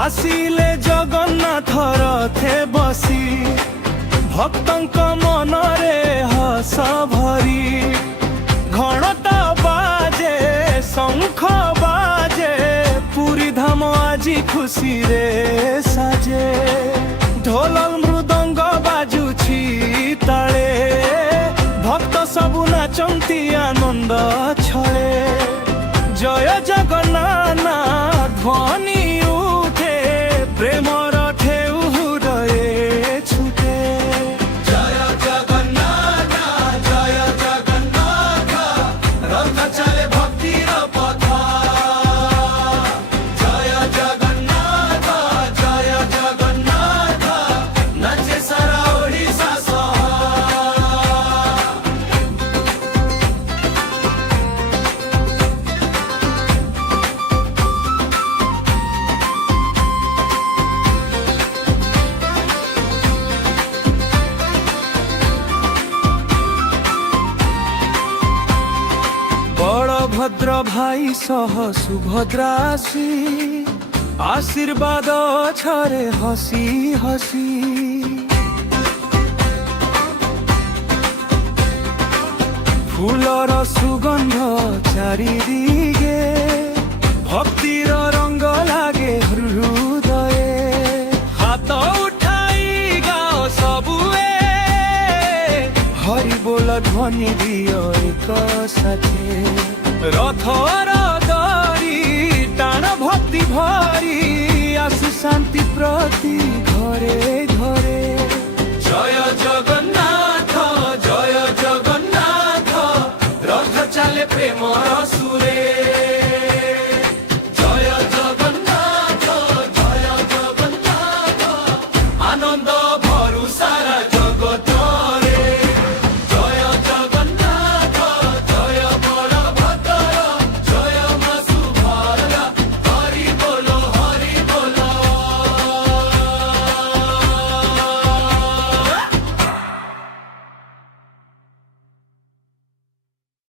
आसिले जगन्नाथ रथे बसी भक्तंक मनरे हस भरी घणटा बाजे शंख बाजे पुरी धाम आजी खुशी रे साजे ढोल मृदंग बाजुछि ताले भक्त सबु नाचंती आनंद छळे जय जगन्नाथ ध्वनि उठे प्रेमर ढेउ हृदये छुटे जय जगन्नाथ रथ चले भक्तिर पथ जय जगन्नाथ नाचे सारा ओडिशा बलभद्र भाई सह सुभद्रासी आशीर्वाद छरे हसी हसी फूलर सुगंध चारिदिगे भक्तिर रंग लागे हृदये हाथ उठाई गाओ सबुए हरि बोल ध्वनि दियो एक साथे रथर दरी टाण भक्ति भरी आसु शांति प्रति घरे घरे जय जगन्नाथ रथ चले प्रेमर सुरे।